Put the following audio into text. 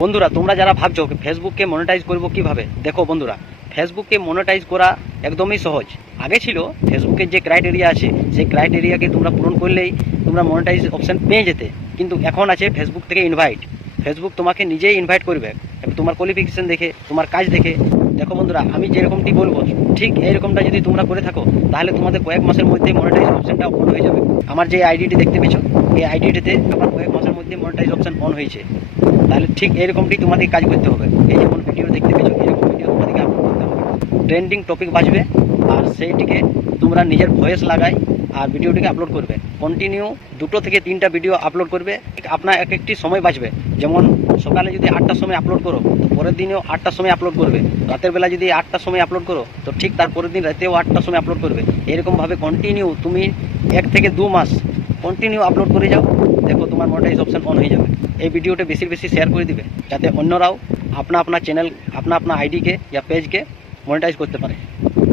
বন্ধুরা, তোমরা যারা ভাবছো ফেসবুককে মনিটাইজ করবো কিভাবে, দেখো বন্ধুরা, ফেসবুককে মনিটাইজ করা একদমই সহজ। আগে ছিল ফেসবুকের যে ক্রাইটেরিয়া আছে সেই ক্রাইটেরিয়াকে তোমরা পূরণ করলেই তোমরা মনিটাইজ অপশন পেয়ে যেতে, কিন্তু এখন আছে ফেসবুক থেকে ইনভাইট। ফেসবুক তোমাকে নিজেই ইনভাইট করবে তোমার কোয়ালিফিকেশন দেখে, তোমার কাজ দেখে। দেখো বন্ধুরা, আমি যেরকমটি বলবো ঠিক এইরকমটা যদি তোমরা করে থাকো তাহলে তোমাদের কয়েক মাসের মধ্যে মনিটাইজ অপশনটা অন হয়ে যাবে। আমার যে আইডিটি দেখতে পেছো, এই আইডিটিতে আমার কয়েক মাসের মধ্যে মনিটাইজ অপশন অন হয়েছে। তাহলে ঠিক এরকমটি তোমাদের কাজ করতে হবে। এই যেমন ভিডিও দেখতে পেছো, এরকম ভিডিও তোমাদেরকে আপলোড করতে হবে। ট্রেন্ডিং টপিক বাজবে আর সেইটিকে তোমরা নিজের ভয়েস লাগাই আর ভিডিওটিকে আপলোড করবে। কন্টিনিউ 2 থেকে 3টা ভিডিও আপলোড করবে। আপনার এক একটি সময় বাঁচবে। যেমন সকালে যদি 8টার সময় আপলোড করো তো পরের দিনেও 8টার সময় আপলোড করবে। রাতের বেলা যদি 8টার সময় আপলোড করো তো ঠিক তার পরের দিন রাতেও 8টার সময় আপলোড করবে। এরকমভাবে কন্টিনিউ তুমি 1 থেকে 2 মাস কন্টিনিউ আপলোড করে যাও, দেখো তোমার মনিটাইজ অপশন অন হয়ে যাবে। এই ভিডিওটা বেশি বেশি শেয়ার করে দিবে যাতে অন্যরাও আপনার চ্যানেল, আপনার আইডিকে বা পেজকে মনিটাইজ করতে পারে।